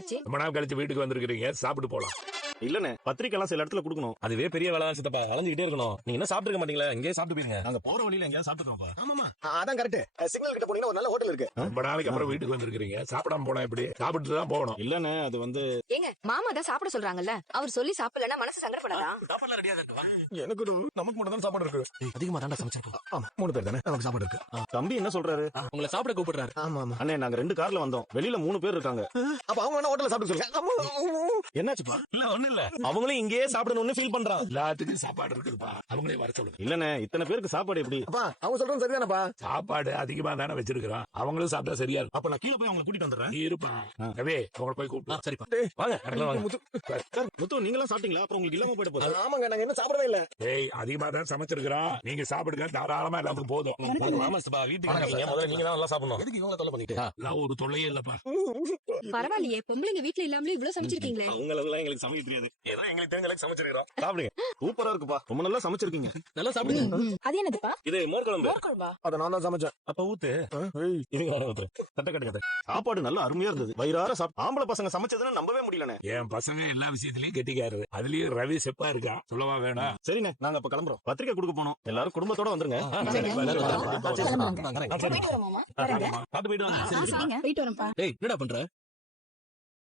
ஆச்சு? ரொம்ப நாள் கழிச்சு வீட்டுக்கு வந்திருக்கீங்க, சாப்பிட்டு போலாம். இல்லண்ணே, பத்திரிக்கை எல்லாம் சில இடத்துல கொடுக்கணும். அதுவே பெரிய வேலை சித்தப்பா, அலைஞ்சுக்கிட்டே இருக்கணும். நீங்க என்ன சாப்பிட்டு மாட்டீங்களா? இங்கே சாப்பிட்டு போயிருங்க. நாங்க போற வழியில எங்கேயாவது சாப்பிட்டுக்கோப்பா. ஆமாமா, அதான் கரெக்ட். சிக்னல் கிட்ட போனீங்கன்னா ஒரு நல்ல ஹோட்டல் இருக்கு. ரொம்ப நாளைக்கு அப்புறம் வீட்டுக்கு வந்திருக்கீங்க, சாப்பிடாம போனா எப்படி? சாப்பிட்டு தான் போகணும். இல்லண்ணே, அது வந்து ஏங்க, மாமா தான் சாப்பிட சொல்றாங்கல்ல, அவர் சொல்லி சாப்பிடலன்னா மனசு சங்கடப்படாதா? சாப்பாடுலாம் ரெடியா இருக்கு. வா. எனக்கு நமக்கு மட்டும் தான் சாப்பாடு இருக்கு. அதிகமா தாண்டா சமைச்சிருக்கோம். ஆமா, 3 பேர் தானே, நமக்கு சாப்பாடு இருக்கு. தம்பி என்ன சொல்றாரு? உங்களை சாப்பிட கூப்பிடுறாரு. ஆமா ஆமா அண்ணே, நாங்க 2 கார்ல வந்தோம். வெளியில 3 பேர் இருக்காங்க. அப்ப அவங்க வேணா ஹோட்டல்ல சாப்பிட சொல்லுங்க. என்னாச்சுப்பா? இல்ல ஒண்ணு இல்ல, அவங்களும் இங்கேயே சாப்பிடணும்னு ஃபீல் பண்றான். எல்லாத்துக்கும் சாப்பாடு இருக்குதுப்பா, அவங்களே வர சொல்லுங்க. இல்லண்ணே, இத்தனை பேருக்கு சாப்பாடு எப்படி? அவங்க சொல்றது சரிதானப்பா. சாப்பாடு அதிகமா தானே வச்சிருக்கிறோம், அவங்களும் சாப்பிட்டா சரியா இருக்கும். அப்ப நான் கீழே போய் அவங்களை கூட்டிட்டு வந்துடுறேன். நீ இருப்பா, ரவி அவங்களை போய் கூப்பிட்டு. சரிப்பா, வாங்க வாங்க. முத்து, நீங்க எல்லாம் சாப்பிட்டீங்களா? அப்புறம் உங்களுக்கு இல்லாம போயிட போகுது. ஆமாங்க, நாங்க என்ன சாப்பிடவே இல்ல. ஏய், அதிகமா தான் சமைச்சிருக்கிறோம், நீங்க சாப்பிடுங்க, தாராளமா எல்லாத்துக்கும் போதும். ஆமா சித்தப்பா, வீட்டுக்கு வரீங்க, முதல்ல நீங்க தான் நல்லா சாப்பிடணும். எதுக்கு இவங்க தொல்லை பண்ணிட்டு? எல்லாம் ஒரு தொல்லையே இல்லப்பா. பரவாயில்லையே, பொம்பளைங்க வீட்டுல இல்லாமலே இவ்வளவு சமைச்சிருக்கீங்களே. அவங்க எல்லாம் எங்களுக்கு சமைக்க தெரியாது, ஏதோ எங்களுக்கு தெரிஞ்ச அளவுக்கு சமைச்சிருக்கோம். சாப்பிடுங்க, சூப்பரா இருக்குப்பா, ரொம்ப நல்லா சமைச்சிருக்கீங்க. நல்லா சாப்பிடுங்க. அது என்னதுப்பா? இது மோர் குழம்பு. குழம்பா? அத நான் தான் சமைச்சேன். அப்ப ஊத்து. தட்டை கட்டுக்கதை. சாப்பாடு நல்லா அருமையா இருந்தது. வயிறார சாப்பிட்டு ஆம்பளை பசங்க சமைச்சதுன்னு நம்பவே முடியலண்ணே. என் பசங்க எல்லா விஷயத்திலயும் கெட்டிக்காரு, அதுலயும் ரவி செப்பா இருக்கா, சொல்லவா வேணாம். சரிண்ணே, நாங்க அப்ப கிளம்புறோம். பத்திரிக்கை கொடுக்க போனோம். எல்லாரும் குடும்பத்தோட வந்துருங்க. போயிட்டு வரோம் மாமா. சாப்பிட்டு போயிட்டு வாங்க. போயிட்டு வரோம்ப்பா. ஏய், என்னடா பண்ற?